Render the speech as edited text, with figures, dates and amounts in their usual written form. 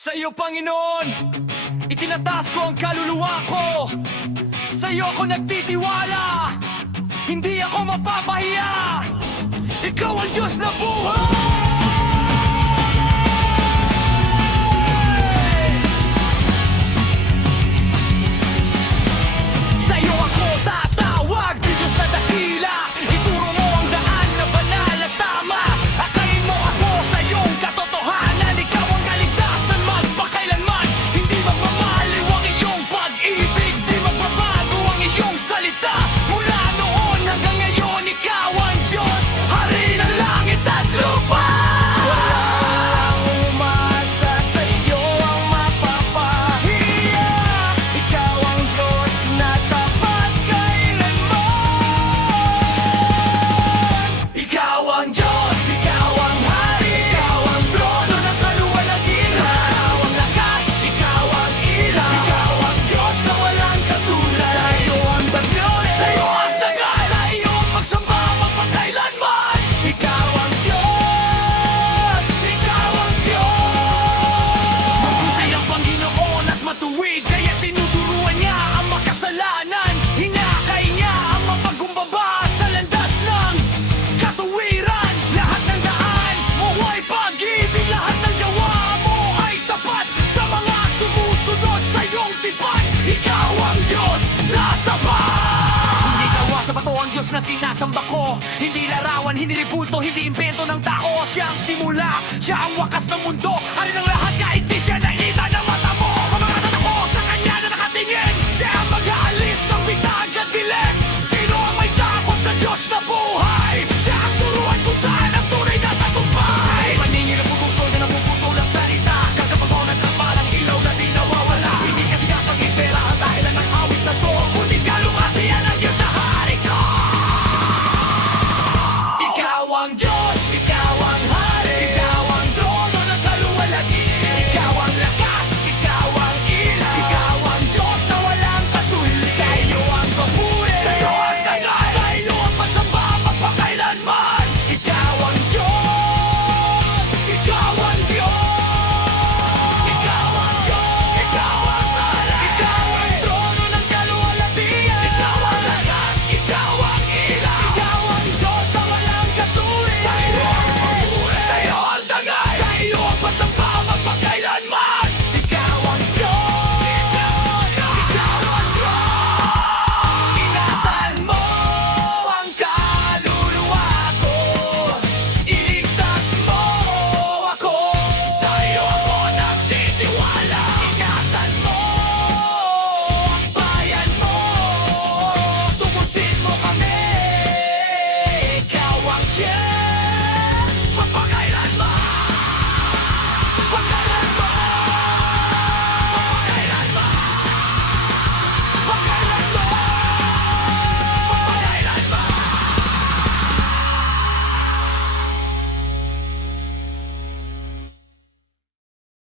Sa iyo, Panginoon, itinataas ko ang kaluluwa ko. Sa iyo ako nagtitiwala, hindi ako mapapahiya. Ikaw ang Diyos na buhay! Sa iyo ako tatawag, Diyos na dakila. Ituro mo ang daan na banal at tama. Akayin mo ako sa iyong katotohanan. Ikaw ang kaligtasan magpakailanman. Hindi magmamaliw ang iyong pag-ibig, di magbabago ang iyong salita. Mula noon hanggang ngayon, ikaw ang Diyos, hari ng langit at lupa. Walang umasa sa iyo ang mapapahiya. Ikaw ang Diyos na tapat kailanman. Ikaw ang Diyos, ikaw ang hari. Ikaw ang trono ng kaluwalhatian. Ikaw ang lakas, ikaw ang ilaw. Ikaw ang Diyos na walang katulad. Sa iyo ang bagay, sa iyo ang tagal, sa iyo ang pagsamba magpakailanman. Ikaw ang Diyos, ikaw ang Diyos. Mabuti ang Panginoon at matuwid, kaya tinuturuan niya ang makasalanan. Hinakay niya ang mapagumbaba sa landas ng katuwiran. Lahat ng daan mo ay pag-ibig, lahat ng gawa mo ay tapat sa mga sumusunod sa iyong tipan. Ikaw ang Diyos na sapat. Hindi gawa sa bato ang Diyos na sinasamba ko. Hindi larawan, hindi ribulto, hindi impento ng tao. Siya ang simula, siya ang wakas ng mundo. Hari ng